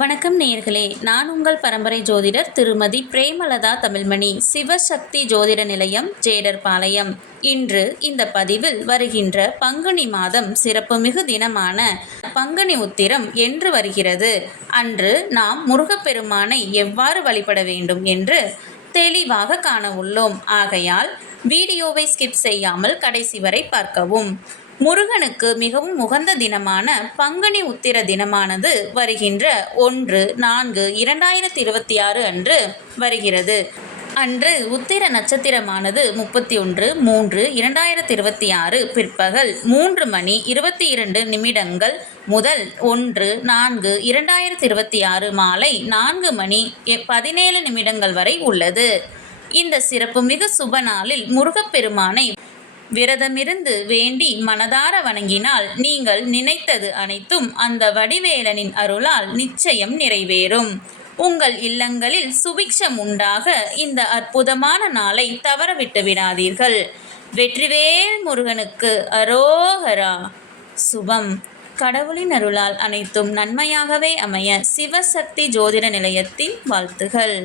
வணக்கம் நேயர்களே, நான் உங்கள் பரம்பரை ஜோதிடர் திருமதி பிரேமலதா தமிழ்மணி, சிவசக்தி ஜோதிட நிலையம், ஜேடர்பாளையம். இன்று இந்த பதிவில் வருகின்ற பங்குனி மாதம் சிறப்புமிகு தினமான பங்குனி உத்திரம் என்று வருகிறது. அன்று நாம் முருகப்பெருமானை எவ்வாறு வழிபட வேண்டும் என்று தெளிவாக காண உள்ளோம். ஆகையால் வீடியோவை ஸ்கிப் செய்யாமல் கடைசி வரை பார்க்கவும். முருகனுக்கு மிகவும் உகந்த தினமான பங்குனி உத்திர தினமானது வருகின்ற 1/4/2026 அன்று வருகிறது. அன்று உத்திர நட்சத்திரமானது 31/3/2026 பிற்பகல் 3:22 முதல் 1/4/2026 மாலை 4:17 வரை உள்ளது. இந்த சிறப்புமிகு சுப நாளில் முருகப்பெருமானை விரதமிருந்து வேண்டி மனதார வணங்கினால் நீங்கள் நினைத்தது அனைத்தும் அந்த வடிவேலனின் அருளால் நிச்சயம் நிறைவேறும். உங்கள் இல்லங்களில் சுபிக்ஷம் உண்டாக இந்த அற்புதமான நாளை தவறவிட்டு விடாதீர்கள். வெற்றிவேல் முருகனுக்கு அரோகரா. சுபம். கடவுளின் அருளால் அனைத்தும் நன்மையாகவே அமைய சிவசக்தி ஜோதிட நிலையத்தின் வாழ்த்துகள்.